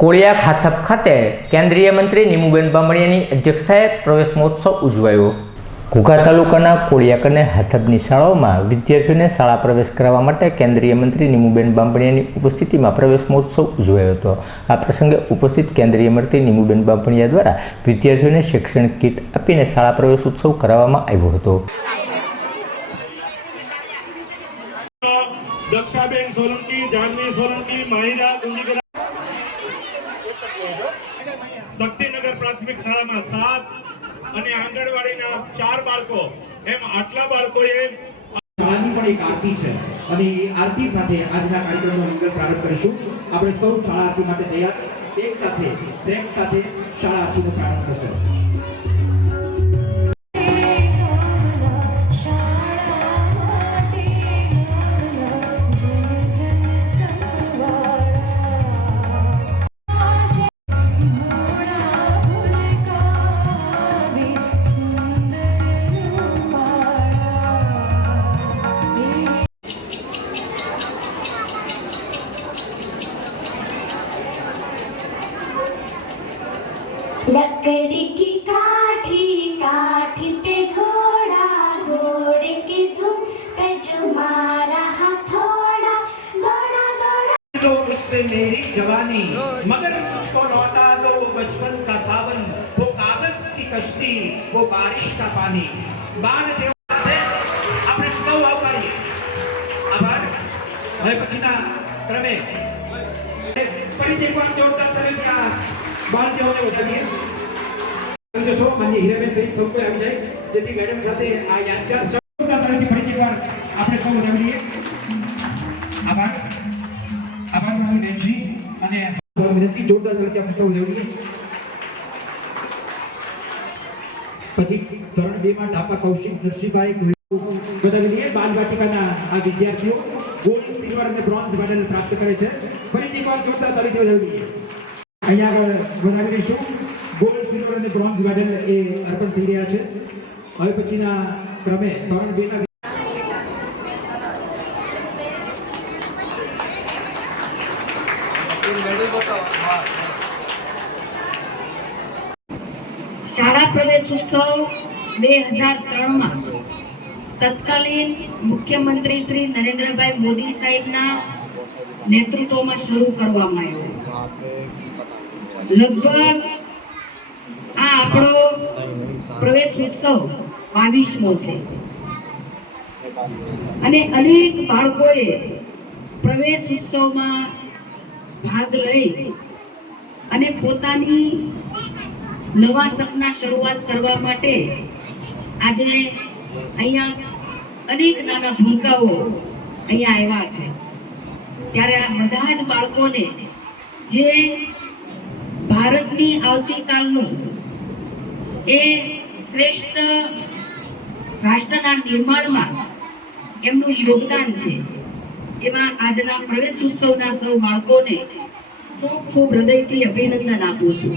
કોળિયા ખાથપ ખાતે કેન્દ્રીય મંત્રી નીમુબેન બામણીયાની અધ્યક્ષતાએ પ્રવેશ મહોત્સવ ઉજવાયો. ઘોઘા તાલુકાના કોળિયા કને હાથબની શાળાઓમાં વિદ્યાર્થીઓને શાળા પ્રવેશ કરાવવા માટે કેન્દ્રીય મંત્રી નીમુબેન બામણીયાની ઉપસ્થિતિમાં પ્રવેશ મહોત્સવ ઉજવાયો હતો. આ પ્રસંગે ઉપસ્થિત કેન્દ્રીય મંત્રી નીમુબેન બામણીયા દ્વારા વિદ્યાર્થીઓને શૈક્ષણિક કીટ આપીને શાળા પ્રવેશ ઉત્સવ કરાવવામાં આવ્યો હતો. દક્ષાબેન સોલંકી, જાનવી સોલંકી, માહિરા શક્તિનગર પ્રાથમિક શાળામાં સાત અને આંગણવાડીના ચાર બાળકો. એમ આટલા બાળકોએ શાળાની પણ એક આરતી છે. અને આરતી સાથે આજના કાર્યક્રમનો મંગળ પ્રારંભ કરીશું. આપણે સૌ શાળા આરતી માટે તૈયાર. એક સાથે ટ્રેક સાથે શાળા આરતીનો પ્રારંભ થશે लकड़ी की काठी काठी पे घोड़ा घोड़े की धुन पे जो मारा हथौड़ा दौड़ा दौड़ा तो मुझसे मेरी जवानी मगर मुझको लौटा दो वो बचपन का सावन वो कागज की कश्ती वो बारिश का पानी બાણ દેવ સાથે આપણે સૌ આવકારીએ આભાર હવે પછીના ક્રમે ફરીથી એકવાર જોરદાર તરીકે આ આવી જશો માન્ય હીરાબેન સહિત સૌ કોઈ આવી જાય જેથી મેડમ સાથે આ યાદગાર જોરદાર તરીકે ફરીથી એકવાર આપણે સૌ વધાવી આભાર. આભાર માનું બેનજી અને વિનંતી જોરદાર તરીકે આપણે સૌ વધાવી પછી ધોરણ બે માં ડાપા કૌશિક નરસિંહભાઈ ગોહિલ બધાવી બાલ વાટિકાના આ વિદ્યાર્થીઓ ગોલ્ડ સિલ્વર અને બ્રોન્ઝ મેડલ પ્રાપ્ત કરે છે ફરીથી એકવાર જોરદાર તરીકે વધાવી અહીંયા આગળ વધાવી દઈશું. ગોલ્ડ સિલ્વર અને બ્રોન્ઝ મેડલ એ અર્પણ થઈ રહ્યા છે. હવે પછીના ક્રમે ધોરણ બે ના શાળા પ્રવેશ ઉત્સવ બે હજાર ત્રણમાં તત્કાલીન મુખ્યમંત્રી શ્રી નરેન્દ્રભાઈ મોદી સાહેબના નેતૃત્વમાં શરૂ કરવામાં આવ્યો. લગભગ આ આપણો પ્રવેશ ઉત્સવ બાવીસમો છે. અને અનેક બાળકોએ પ્રવેશ ઉત્સવમાં ભાગ લઈ અને પોતાની નવા સપના શરૂઆત કરવા માટે આજે અહીંયા અનેક નાના ભૂલકાઓ અહીંયા આવ્યા છે. ત્યારે આ બધા જ બાળકોને જે ભારતની આવતીકાલનું એ શ્રેષ્ઠ રાષ્ટ્રના નિર્માણમાં એમનું યોગદાન છે. એમાં આજના પ્રવેશ ઉત્સવના સૌ બાળકોને ખૂબ ખૂબ હૃદયથી અભિનંદન આપું છું.